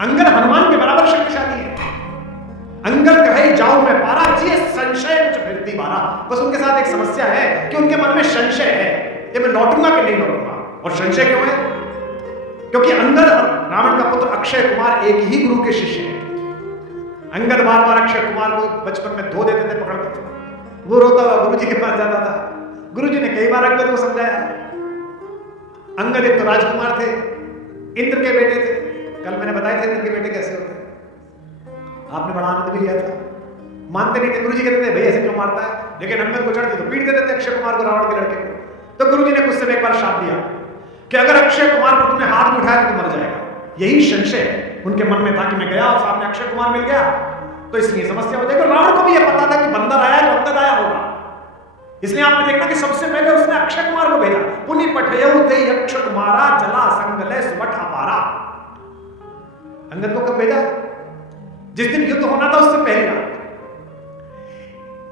अंगद हनुमान के बराबर शक्तिशाली है। अंगद कहे जाओ मैं पारा, जिए संशय कुछ फिरती बारा। बस उनके साथ एक समस्या है कि उनके मन में संशय है, ये मैं लौटूंगा कि नहीं लौटूंगा। और संशय क्यों है? क्योंकि अंगद और रावण का पुत्र अक्षय कुमार एक ही गुरु के शिष्य हैं। अंगद बार बार अक्षय कुमार को बचपन में धो देते थे, पकड़ते थे, वो रोता हुआ गुरु जी के पास जाता था। गुरु जी ने कई बार अंगद को समझाया। अंगद एक तो राजकुमार थे, इंद्र के बेटे थे। कल मैंने बताया था इंद्र के बेटे कैसे होते हैं, आपने बड़ा आनंद भी लिया था। मानते नहीं थे, गुरु जी कहते थे भाई ऐसे क्यों मारता है, लेकिन अंगद को चढ़ती तो पीट देते थे अक्षय कुमार को, रावण के लड़के को। तो गुरु जी ने कुछ समय एक बार शाप दिया कि अगर अक्षय कुमार पर तुमने हाथ भी उठाया तो मर जाएगा। यही संशय उनके मन में था कि मैं गया और सामने अक्षय कुमार मिल गया तो इसलिए समस्या हो जाएगी। रावण को भी यह पता था कि बंदर आया तो अंगद आया होगा, इसलिए आपने देखा कि सबसे पहले उसने अक्षय कुमार को भेजा। पुनि पठयउ ते अक्षय कुमारा, जला संगले सुमठ अपारा। अंगद को कब भेजा? जिस दिन युद्ध होना था उससे पहले रात।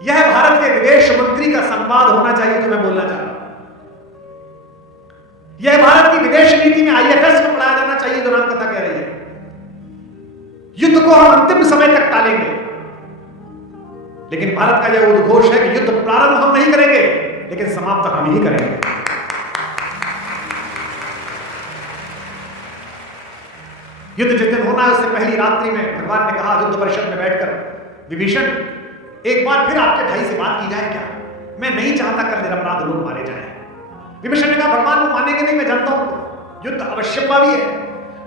यह भारत के विदेश मंत्री का संवाद होना चाहिए जो मैं बोलना चाहता हूं। यह भारत की विदेश नीति में IFS को पढ़ाया जाना चाहिए जो रामकथा कह रही है। युद्ध को हम अंतिम समय तक टालेंगे, लेकिन भारत का यह उद्घोष है कि युद्ध प्रारंभ हम नहीं करेंगे, लेकिन समाप्त हम ही करेंगे। युद्ध जिस दिन होना है उससे पहली रात्रि में भगवान ने कहा युद्ध परिषद में बैठकर, विभीषण एक बार फिर आपके भाई से बात की जाए क्या? मैं नहीं चाहता कल निरपराध लोग मारे जाएं। विभीषण ने कहा भगवान वो मानेंगे नहीं, मैं जानता हूं युद्ध अवश्यंभावी है।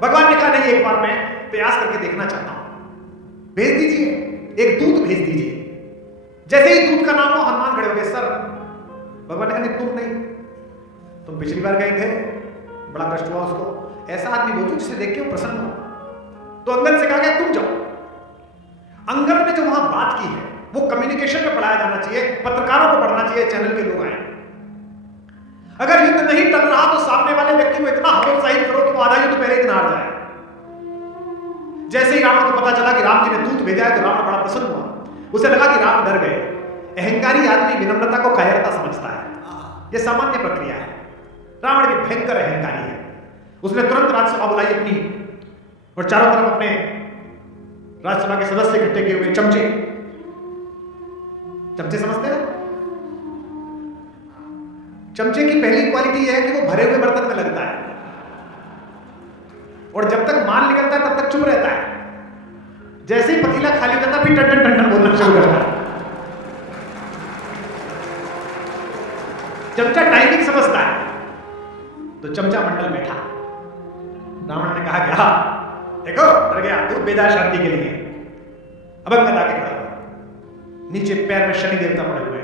भगवान ने कहा नहीं, एक बार मैं प्रयास करके देखना चाहता हूं, भेज दीजिए, एक दूत भेज दीजिए। जैसे ही दूत का नाम हो हनुमान खड़े हो गए, सर। भगवान ने कहा नहीं, तुम नहीं, तुम पिछली बार गए थे, बड़ा कष्ट हुआ उसको, ऐसा आदमी भेजो जिसे देख के वो प्रसन्न हो। तो अंगद से कहा गया तुम जाओ। अंगद ने जो वहां बात की है वो कम्युनिकेशन में पढ़ाया जाना चाहिए, पत्रकारों को पढ़ना चाहिए, चैनल के लोग आए। अगर युद्ध नहीं टल रहा तो सामने वाले व्यक्ति को इतना हतोत्साहित करो कि वो आधा युद्ध पहले ही दिन हार जाए। जैसे ही रावण को पता चला कि राम जी ने दूत भेजा है तो रावण बड़ा प्रसन्न हुआ। उसे लगा कि राम डर गए। अहंकारी आदमी विनम्रता को कायरता समझता है, यह सामान्य प्रक्रिया है। रावण भी भयंकर अहंकारी है। उसने तुरंत राज्यसभा बुलाई अपनी, और चारों तरफ अपने राज्यसभा के सदस्य इकट्ठे किए हुए। चमचे, चमचे समझते हैं? चमचे की पहली क्वालिटी यह है कि वो भरे हुए बर्तन में लगता है, और जब तक माल निकलता है तब तक चुप रहता है। जैसे ही पतीला खाली हो जाता है फिर टन टन टन बोलना शुरू करता है। चमचा टाइमिंग समझता है। तो चमचा मंडल बैठा। रावण ने कहा कि हाँ देखो डर गया, दूध बेदार शांति के लिए। अब अंगद आके खड़ा हुआ, नीचे पैर में शनि देवता पड़े हुए